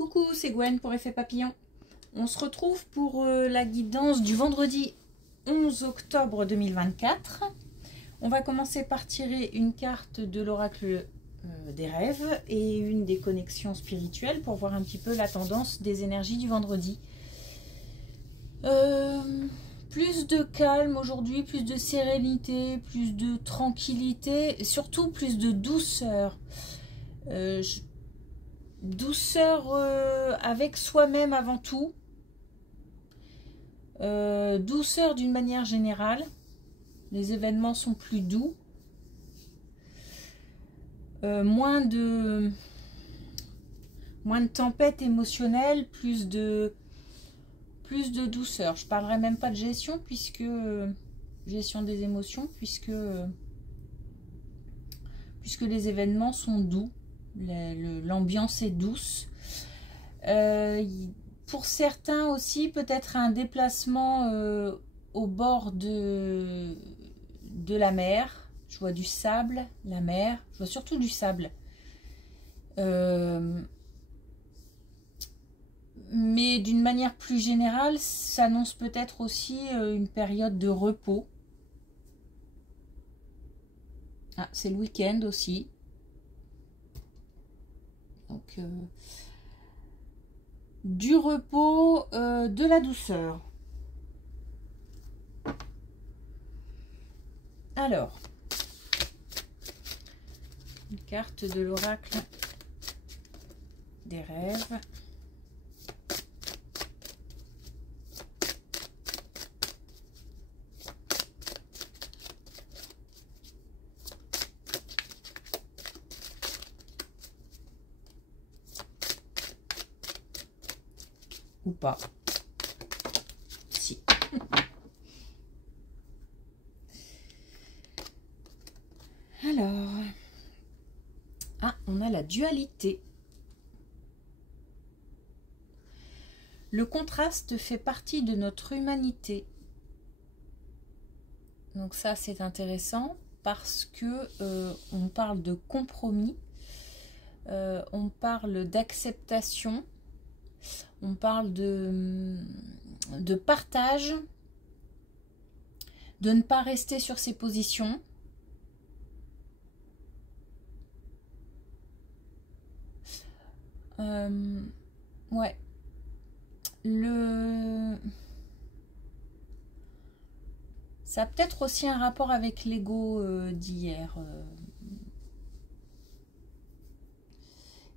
Coucou, c'est Gwen pour Effet Papillon. On se retrouve pour la guidance du vendredi 11 octobre 2024. On va commencer par tirer une carte de l'oracle des rêves et une des connexions spirituelles pour voir un petit peu la tendance des énergies du vendredi. Plus de calme aujourd'hui, plus de sérénité, plus de tranquillité, et surtout plus de douceur. Douceur avec soi-même avant tout. Douceur d'une manière générale. Les événements sont plus doux. Moins de tempête émotionnelle, plus de douceur. Je parlerai même pas de gestion puisque gestion des émotions puisque les événements sont doux, l'ambiance est douce. Pour certains aussi peut-être un déplacement au bord de la mer. Je vois du sable, la mer, je vois surtout du sable. Mais d'une manière plus générale, s'annonce peut-être aussi une période de repos. Ah, c'est le week-end aussi. Donc, du repos, de la douceur. Alors, une carte de l'oracle des rêves. Ou pas. Si. Alors. Ah, on a la dualité. Le contraste fait partie de notre humanité. Donc ça, c'est intéressant parce que on parle de compromis, on parle d'acceptation. On parle de partage, de ne pas rester sur ses positions. Ouais. Ça a peut-être aussi un rapport avec l'ego d'hier.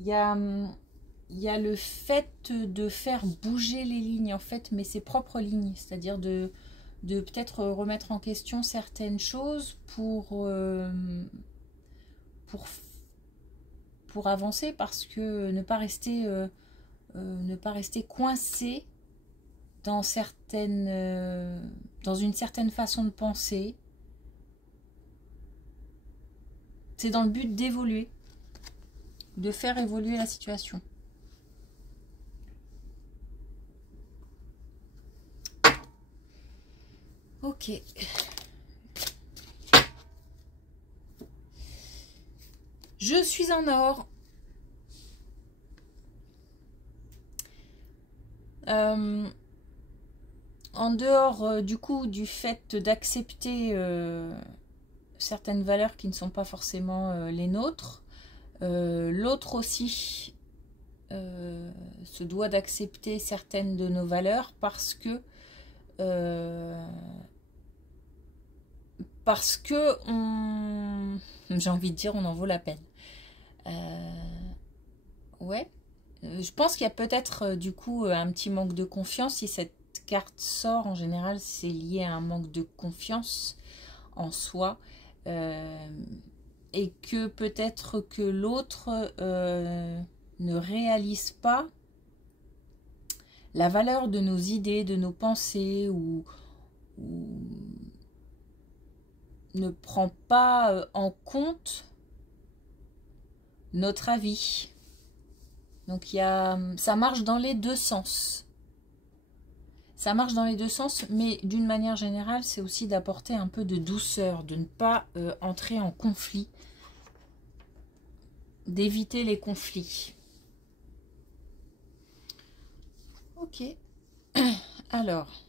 Il y a le fait de faire bouger les lignes, en fait, mais ses propres lignes, c'est-à-dire de peut-être remettre en question certaines choses pour avancer, parce que ne pas rester coincé dans une certaine façon de penser. C'est dans le but d'évoluer, de faire évoluer la situation. Ok. Je suis en or. En dehors du coup du fait d'accepter certaines valeurs qui ne sont pas forcément les nôtres, l'autre aussi se doit d'accepter certaines de nos valeurs parce que j'ai envie de dire, on en vaut la peine. Ouais. Je pense qu'il y a peut-être du coup un petit manque de confiance. Si cette carte sort, en général, c'est lié à un manque de confiance en soi. Et que peut-être que l'autre ne réalise pas la valeur de nos idées, de nos pensées, ou ne prend pas en compte notre avis. Donc ça marche dans les deux sens. Ça marche dans les deux sens, mais d'une manière générale, c'est aussi d'apporter un peu de douceur, de ne pas entrer en conflit, d'éviter les conflits. Ok. Alors.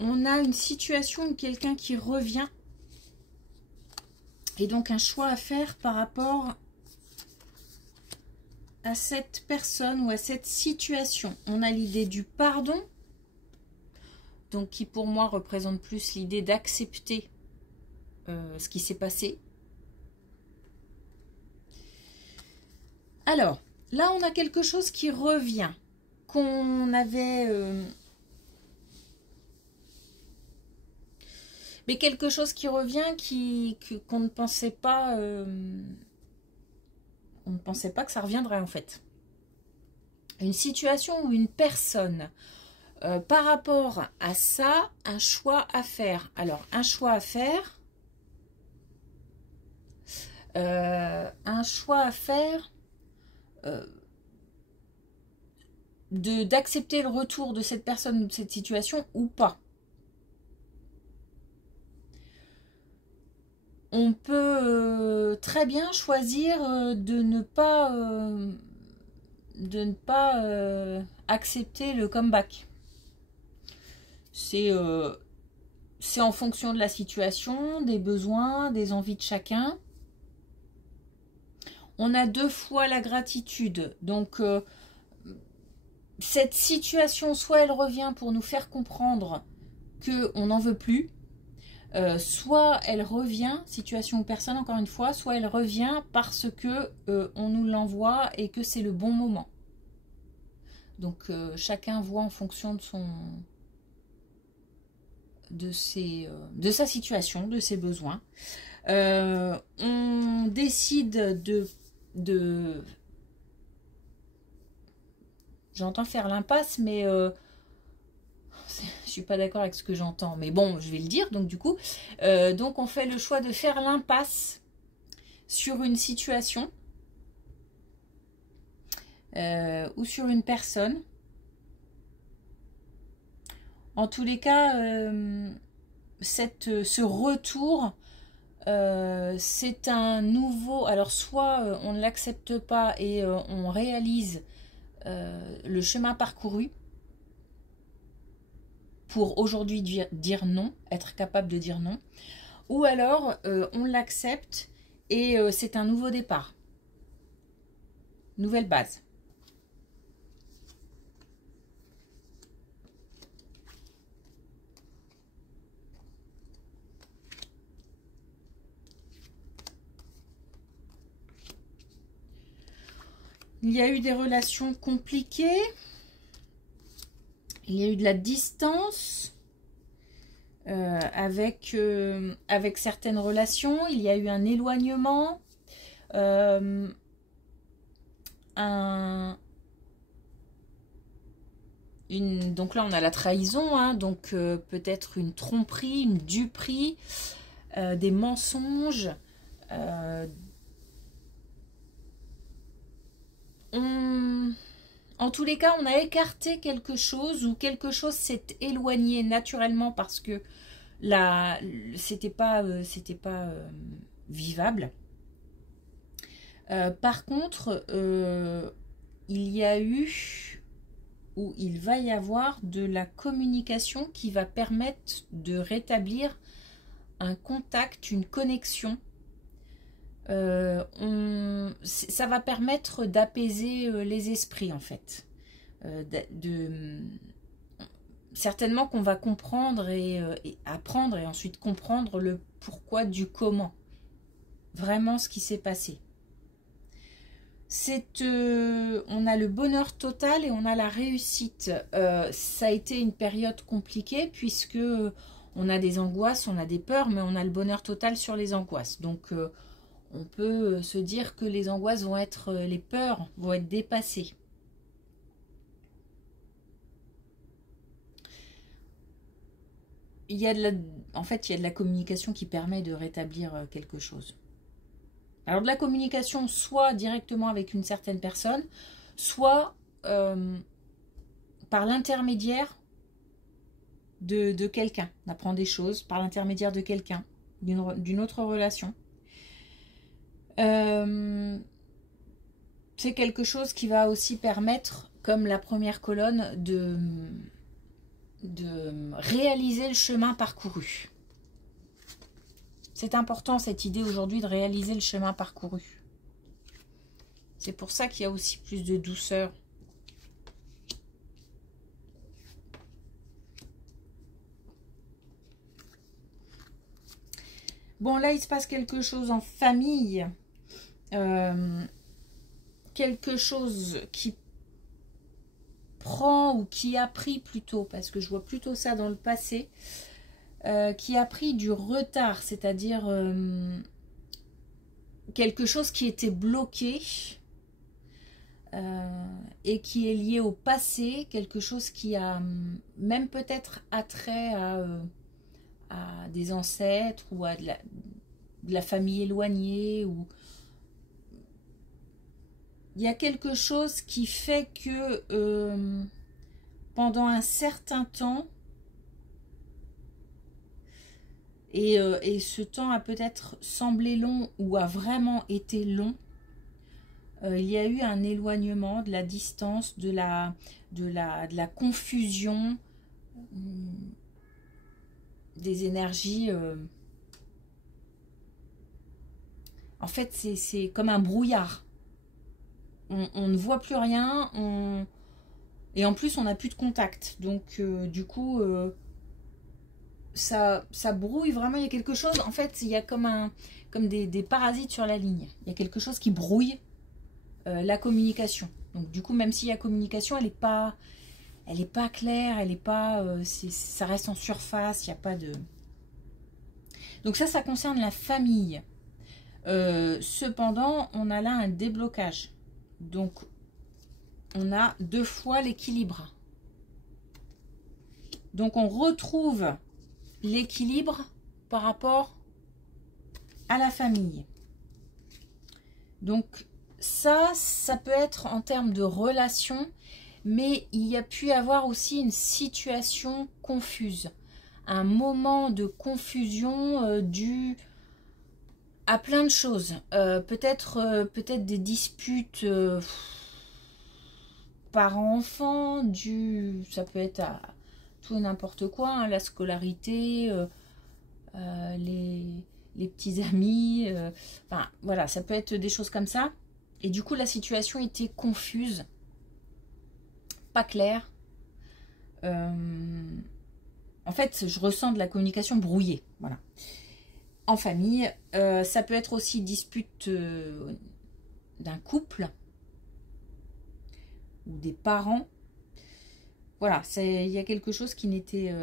On a une situation où quelqu'un qui revient. Et donc un choix à faire par rapport à cette personne ou à cette situation. On a l'idée du pardon. Donc qui pour moi représente plus l'idée d'accepter ce qui s'est passé. Alors, là on a quelque chose qui revient, qu'on avait... mais quelque chose qui revient qu'on ne pensait pas... on ne pensait pas que ça reviendrait en fait. Une situation ou une personne... par rapport à ça, un choix à faire. Alors, un choix à faire... d'accepter le retour de cette personne ou de cette situation ou pas. On peut très bien choisir de ne pas accepter le comeback. C'est en fonction de la situation, des besoins, des envies de chacun. On a 2 fois la gratitude. Donc, cette situation, soit elle revient pour nous faire comprendre qu'on n'en veut plus, soit elle revient, situation ou personne encore une fois, soit elle revient parce que on nous l'envoie et que c'est le bon moment. Donc, chacun voit en fonction de sa situation, de ses besoins. On décide de j'entends faire l'impasse, mais je suis pas d'accord avec ce que j'entends. Mais bon, je vais le dire, donc du coup. Donc on fait le choix de faire l'impasse sur une situation ou sur une personne. En tous les cas, ce retour... c'est un nouveau... Alors, soit on ne l'accepte pas et on réalise le chemin parcouru pour aujourd'hui dire non, être capable de dire non. Ou alors, on l'accepte et c'est un nouveau départ. Nouvelle base. Il y a eu des relations compliquées. Il y a eu de la distance avec certaines relations. Il y a eu un éloignement. Donc là, on a la trahison. Hein, donc peut-être une tromperie, une duperie, des mensonges. En tous les cas, on a écarté quelque chose ou quelque chose s'est éloigné naturellement parce que là, c'était pas vivable. Par contre, il y a eu ou il va y avoir de la communication qui va permettre de rétablir un contact, une connexion. Ça va permettre d'apaiser les esprits en fait. Certainement qu'on va comprendre et apprendre et ensuite comprendre le pourquoi du comment. Vraiment ce qui s'est passé. On a le bonheur total et on a la réussite. Ça a été une période compliquée puisque on a des angoisses, on a des peurs, mais on a le bonheur total sur les angoisses. Donc on peut se dire que les angoisses vont être, les peurs vont être dépassées. En fait, il y a de la communication qui permet de rétablir quelque chose. Alors de la communication, soit directement avec une certaine personne, soit par l'intermédiaire de quelqu'un. On apprend des choses par l'intermédiaire de quelqu'un, d'une autre relation. C'est quelque chose qui va aussi permettre, comme la première colonne, de réaliser le chemin parcouru. C'est important cette idée aujourd'hui de réaliser le chemin parcouru. C'est pour ça qu'il y a aussi plus de douceur. Bon, là, il se passe quelque chose en famille. Quelque chose qui prend ou qui a pris plutôt, parce que je vois plutôt ça dans le passé, qui a pris du retard, c'est-à-dire quelque chose qui était bloqué et qui est lié au passé, quelque chose qui a même peut-être attrait à des ancêtres ou à de la famille éloignée, ou il y a quelque chose qui fait que pendant un certain temps, et ce temps a peut-être semblé long ou a vraiment été long, il y a eu un éloignement, de la distance, de la confusion, des énergies. En fait, c'est comme un brouillard. On ne voit plus rien, et en plus on n'a plus de contact. Donc du coup, ça brouille vraiment. Il y a quelque chose, en fait, il y a comme des parasites sur la ligne. Il y a quelque chose qui brouille la communication. Donc du coup, même s'il y a communication, elle n'est pas claire, elle n'est pas, ça reste en surface, il n'y a pas de... Donc ça concerne la famille. Cependant, on a là un déblocage. Donc, on a 2 fois l'équilibre. Donc, on retrouve l'équilibre par rapport à la famille. Donc, ça peut être en termes de relation, mais il y a pu avoir aussi une situation confuse. Un moment de confusion dû à plein de choses. Peut-être des disputes parents-enfants, ça peut être à tout et n'importe quoi, hein, la scolarité, les petits amis, enfin voilà, ça peut être des choses comme ça. Et du coup, la situation était confuse, pas claire. En fait, je ressens de la communication brouillée, voilà. En famille, ça peut être aussi dispute d'un couple ou des parents. Voilà, il y a quelque chose qui n'était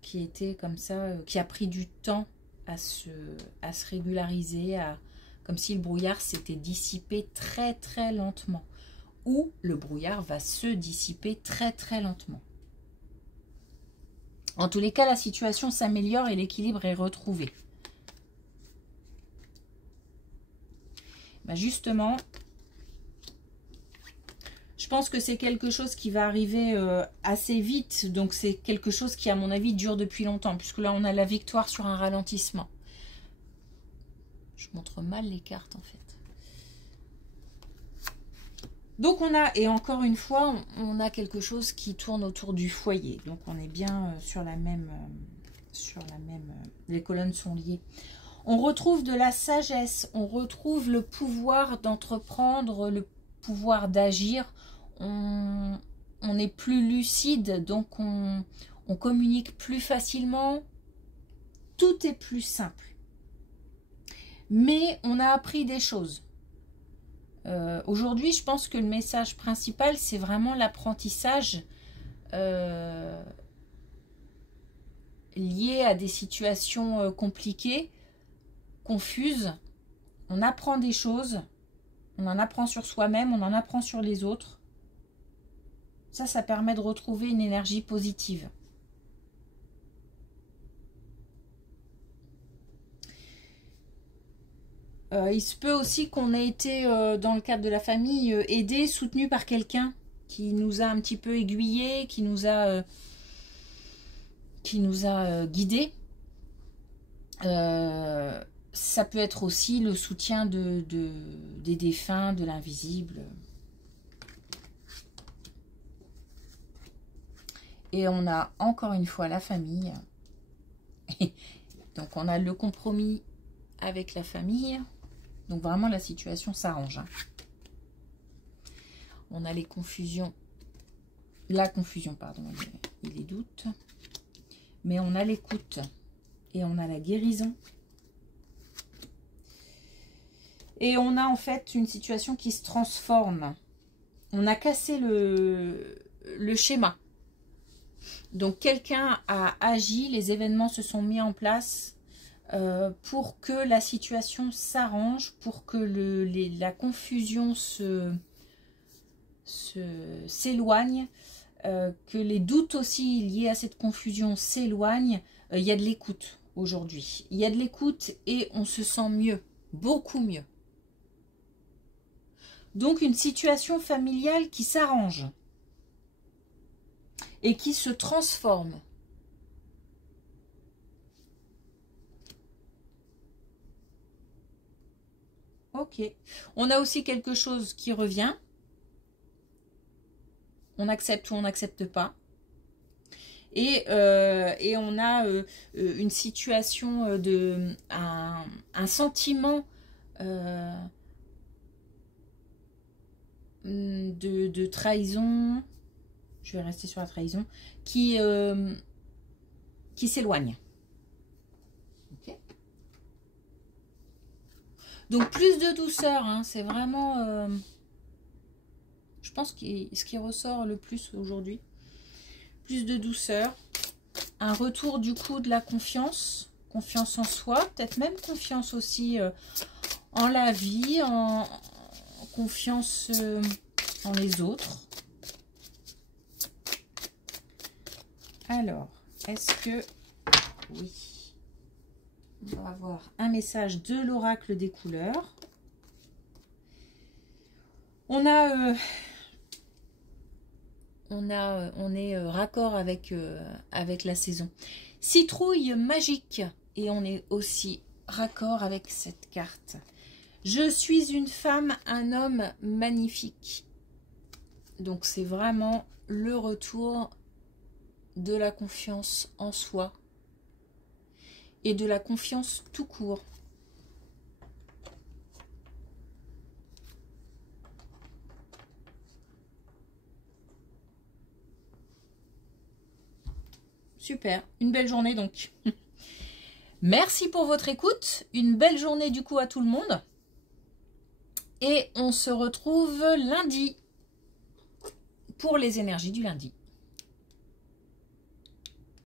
qui était comme ça, qui a pris du temps à se régulariser, comme si le brouillard s'était dissipé très très lentement. Ou le brouillard va se dissiper très très lentement. En tous les cas, la situation s'améliore et l'équilibre est retrouvé. Ben justement, je pense que c'est quelque chose qui va arriver assez vite. Donc c'est quelque chose qui, à mon avis, dure depuis longtemps. Puisque là, on a la victoire sur un ralentissement. Je montre mal les cartes, en fait. Donc on a, et encore une fois, on a quelque chose qui tourne autour du foyer. Donc on est bien sur la même... les colonnes sont liées. On retrouve de la sagesse, on retrouve le pouvoir d'entreprendre, le pouvoir d'agir. On est plus lucide, donc on communique plus facilement. Tout est plus simple. Mais on a appris des choses. Aujourd'hui, je pense que le message principal, c'est vraiment l'apprentissage lié à des situations compliquées, confuses. On apprend des choses, on en apprend sur soi-même, on en apprend sur les autres. Ça permet de retrouver une énergie positive. Il se peut aussi qu'on ait été, dans le cadre de la famille, aidé, soutenu par quelqu'un qui nous a un petit peu aiguillé, qui nous a guidé. ça peut être aussi le soutien des défunts, de l'invisible. Et on a encore une fois la famille. Donc on a le compromis avec la famille. Donc vraiment la situation s'arrange. Hein. On a les confusions. La confusion, pardon, et les doutes. Mais on a l'écoute. Et on a la guérison. Et on a en fait une situation qui se transforme. On a cassé le schéma. Donc quelqu'un a agi, les événements se sont mis en place pour que la situation s'arrange, pour que la confusion s'éloigne, que les doutes aussi liés à cette confusion s'éloignent. Il y a de l'écoute aujourd'hui. Il y a de l'écoute et on se sent mieux, beaucoup mieux. Donc une situation familiale qui s'arrange et qui se transforme. Ok. On a aussi quelque chose qui revient. On accepte ou on n'accepte pas. Et on a une situation un sentiment de trahison. Je vais rester sur la trahison, qui s'éloigne. Okay. Donc plus de douceur, hein, c'est vraiment, je pense que ce qui ressort le plus aujourd'hui. Plus de douceur, un retour du coup de la confiance, confiance en soi, peut-être même confiance aussi en la vie, en confiance en les autres. Alors, est-ce que... Oui. On va avoir un message de l'oracle des couleurs. On est raccord avec la saison. Citrouille magique. Et on est aussi raccord avec cette carte. Je suis une femme, un homme magnifique. Donc c'est vraiment le retour de la confiance en soi et de la confiance tout court. Super, une belle journée donc. Merci pour votre écoute, une belle journée du coup à tout le monde. Et on se retrouve lundi pour les énergies du lundi.